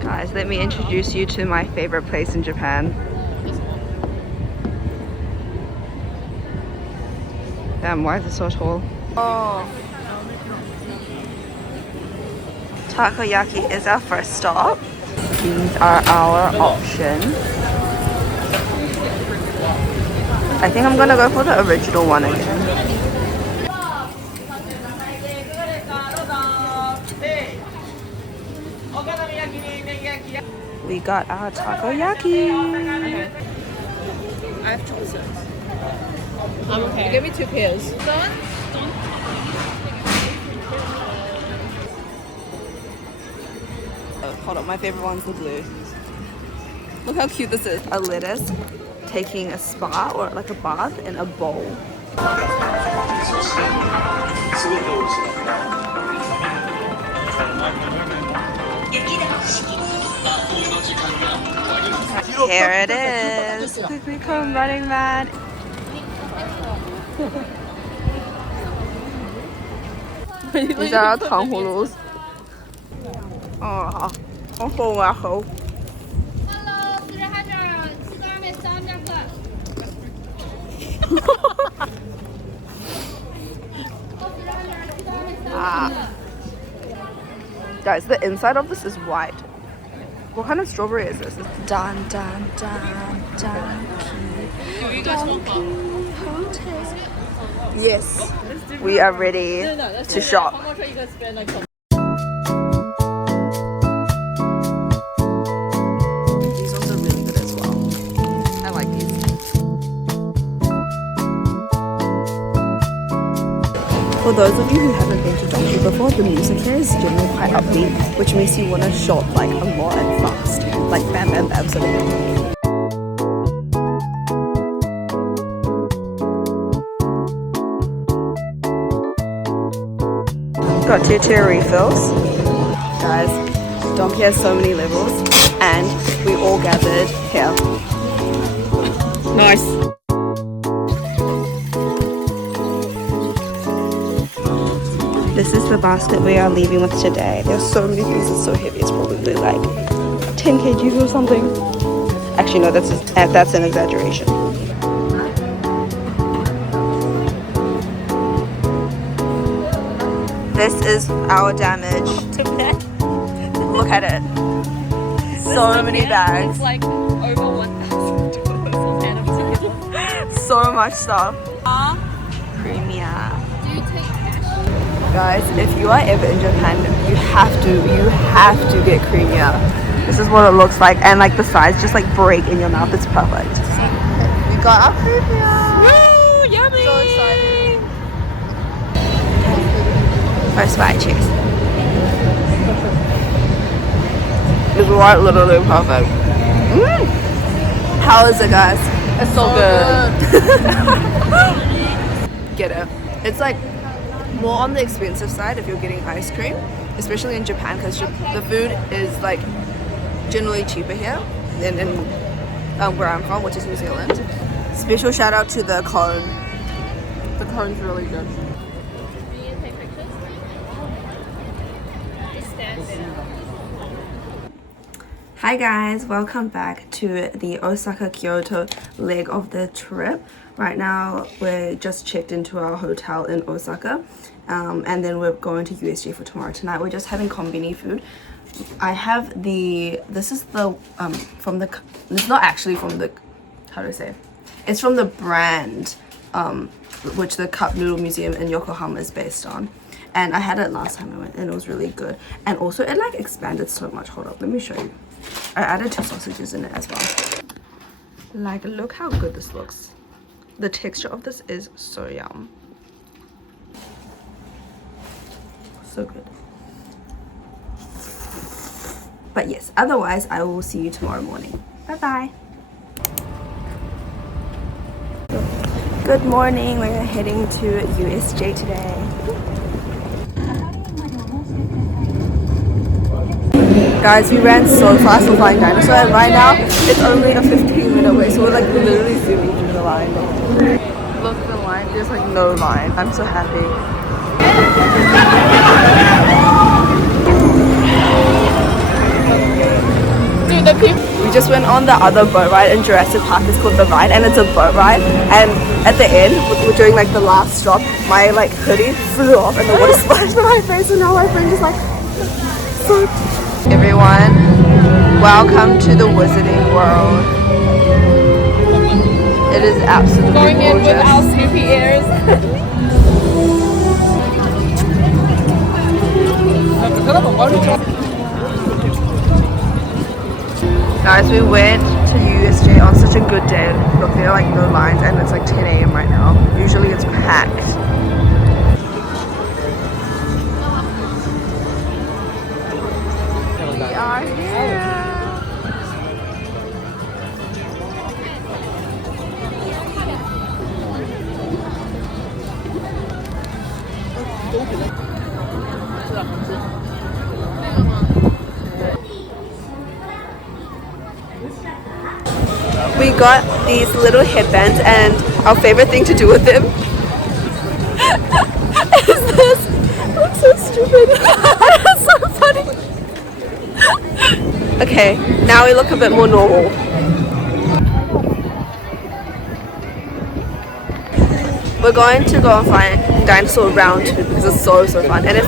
Guys, let me introduce you to my favorite place in Japan. Damn, why is it so tall? Oh. Takoyaki is our first stop. These are our options. I think I'm gonna go for the original one again. We got our takoyaki. I have choices. I'm okay. Give me 2 pairs. Hold on, my favorite one's the blue. Look how cute this is. A lettuce taking a spa or like a bath in a bowl. Here it is. Quickly come running man. These are our tanghulus. Oh, wow. Guys, the inside of this is white. What kind of strawberry is this? Dun dun dun dun. Yes, we are ready to shop. How much are you guys spend like? These ones are really good as well. I like these. For those of you who haven't been to Dontonbori before, the music here is generally quite upbeat, which makes you want to shop like a lot and fast. Like bam bam bam sort of thing. Got 2-tier refills. Guys, Dontonbori has so many levels and we all gathered here. Nice. This is the basket we are leaving with today. There's so many things, it's so heavy, it's probably like 10 kgs or something. Actually no, that's an exaggeration. This is our damage. Look at it. So many bags. It's like over $1,000 So much stuff. Premiere. Do you take cash? Guys, if you are ever in Japan, you have to get creamier. This is what it looks like, and like the sides just like break in your mouth. It's perfect. We got our creamier. Woo! Yummy! So excited. First bite, cheers. It's right, literally perfect. How is it, guys? It's so good. Get it. It's like more on the expensive side if you're getting ice cream, especially in Japan, because the food is like generally cheaper here than in where I'm from, which is New Zealand. Special shout out to the cone. The cone's really good. Hi guys, welcome back to the Osaka Kyoto leg of the trip. Right now we're just checked into our hotel in Osaka, and then we're going to USJ for tomorrow. Tonight we're just having konbini food. I have this is the it's not actually from the, how do I say, it's from the brand which the cup noodle museum in Yokohama is based on, and I had it last time I went and it was really good, and also it like expanded so much. Hold up, let me show you. I added 2 sausages in it as well. Like, look how good this looks. The texture of this is so yum. So good. But yes, otherwise I will see you tomorrow morning. Bye bye. Good morning. We're heading to USJ today. Guys, we ran so fast for flying dinosaur, and right now it's only a 15-minute wait, so we're like literally zooming through the line. Look at the line, there's like no line. I'm so happy. just went on the other boat ride in Jurassic Park. It's called The Ride, and it's a boat ride. And at the end, we're doing like the last stop, my like hoodie flew off and the water splashed on my face, and now my friend is like soaked. Everyone, welcome to the Wizarding World. It is absolutely Going in gorgeous. with our Snoopy ears. Guys, we went to USJ on such a good day. Look, there are like no lines, and it's like 10 a.m. right now. Usually it's packed. We are here. We got these little headbands, and our favorite thing to do with them is this. It looks so stupid. It's so funny. Okay, now we look a bit more normal. We're going to go and find dinosaur round 2 because it's so fun. And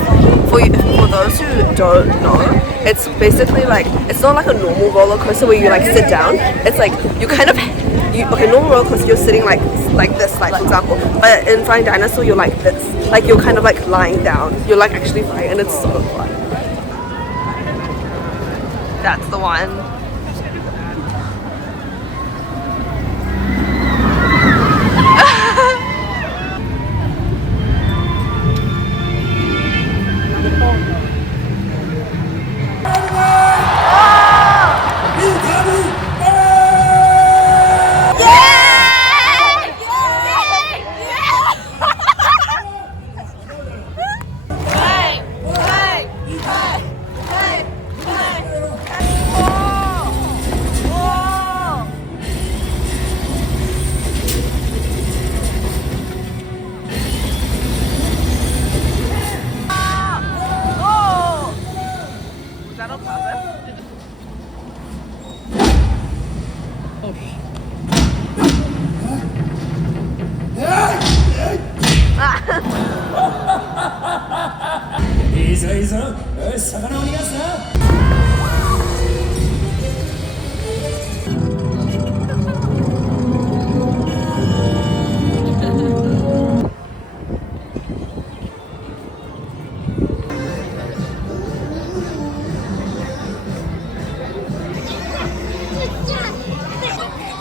for those who don't know, it's basically like, it's not like a normal roller coaster where you like sit down. It's like you kind of okay, normal roller coaster you're sitting like this, like for example. But in Flying Dinosaur you're like this, like you're kind of like lying down. You're like actually flying, and it's so fun. That's the one.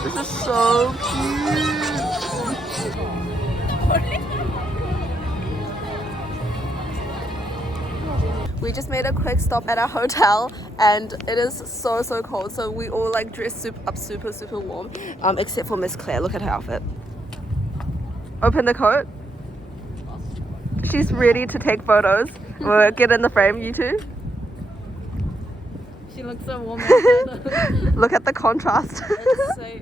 This is so cute. We just made a quick stop at our hotel, and it is so cold, so we all like dressed up super warm, except for Miss Claire. Look at her outfit. Open the coat. She's ready to take photos. We'll get in the frame, you two. She looks so warm. Look at the contrast. So...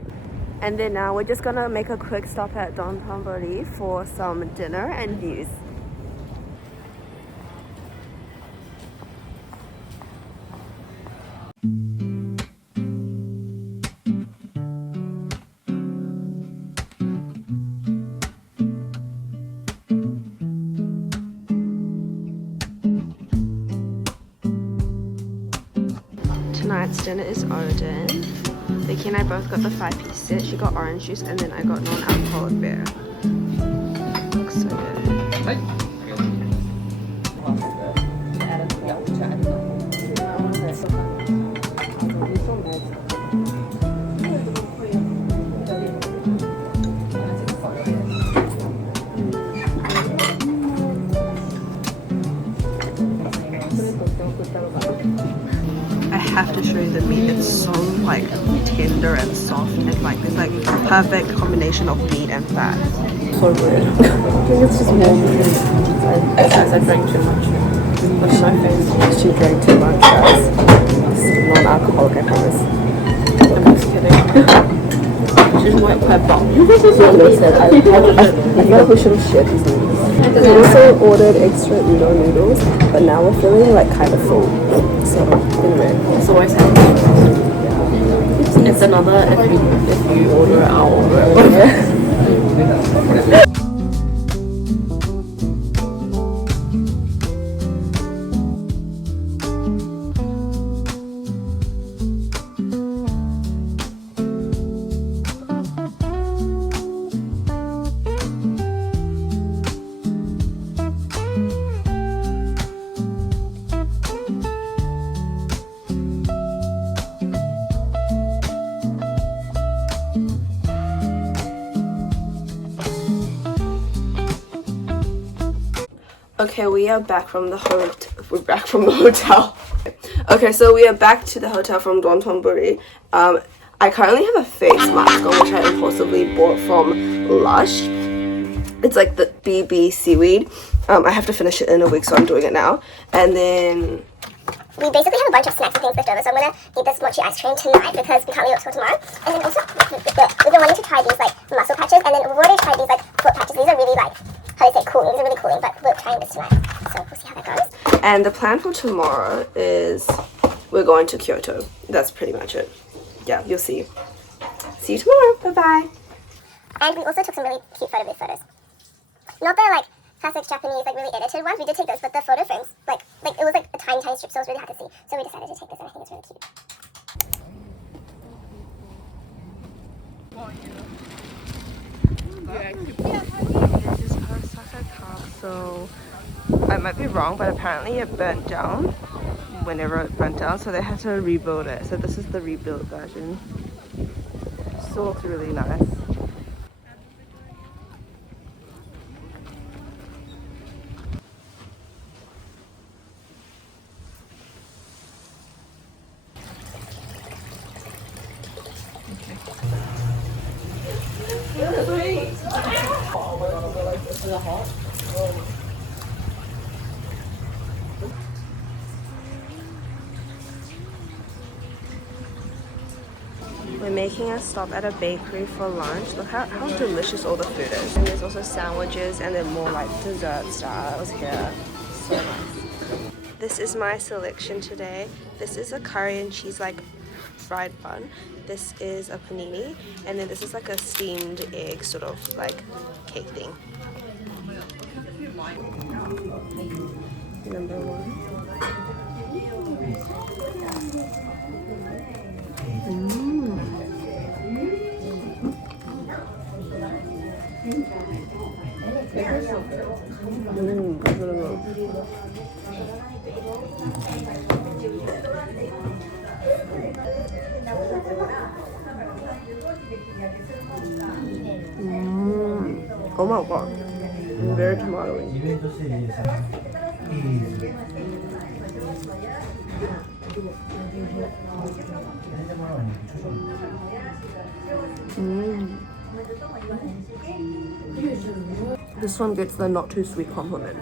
And then now we're just gonna make a quick stop at Dontonbori for some dinner and views. Tonight's dinner is Odin. Vicky and I both got the 5-piece set. She got orange juice, and then I got non-alcoholic beer. Looks so good. I have to show you the meat. It's so like tender and soft, and like it's like a perfect combination of meat and fat. So good. I think it's just warm because I drank too much. Look at my face. She drank too much, guys. It's non-alcoholic, I promise. I'm just kidding. She's like quite bomb. I feel like we should have shared these noodles. We also ordered extra udon noodles, but now we're feeling like kind of full. So anyway, it's always happens. Yeah. It's another if you order, I'll order. Okay, we are back from the We're back from the hotel. Okay, so we are back to the hotel from Dontonbori. I currently have a face mask on, which I impulsively bought from Lush. It's like the BB seaweed. I have to finish it in a week, so I'm doing it now. And then we basically have a bunch of snacks and things left over, so I'm gonna eat this mochi ice cream tonight because we can't eat it till tomorrow. And then also, we've been wanting to try these like muscle patches, and then we've already tried these like foot patches. These are really like, how do you say, cooling. These are really cooling, but we're trying this tonight, so we'll see how that goes. And the plan for tomorrow is we're going to Kyoto. That's pretty much it. Yeah, you'll see. See you tomorrow. Bye-bye. And we also took some really cute photo booth photos. Not the like classic Japanese, like really edited ones. We did take those, but the photo frames, like it was like a tiny strip, so it was really hard to see. So we decided to take this, and I think it's really cute. This is Osaka Castle. I might be wrong, but apparently it burnt down whenever it burnt down, so they had to rebuild it. So this is the rebuilt version. Still looks really nice. We're making a stop at a bakery for lunch. Look how delicious all the food is. And there's also sandwiches and then more like dessert styles here. So nice. This is my selection today. This is a curry and cheese like fried bun. This is a panini, and then this is like a steamed egg sort of like cake thing. Number one. Oh my god, it's very tomatoey. This one gets the not too sweet compliment.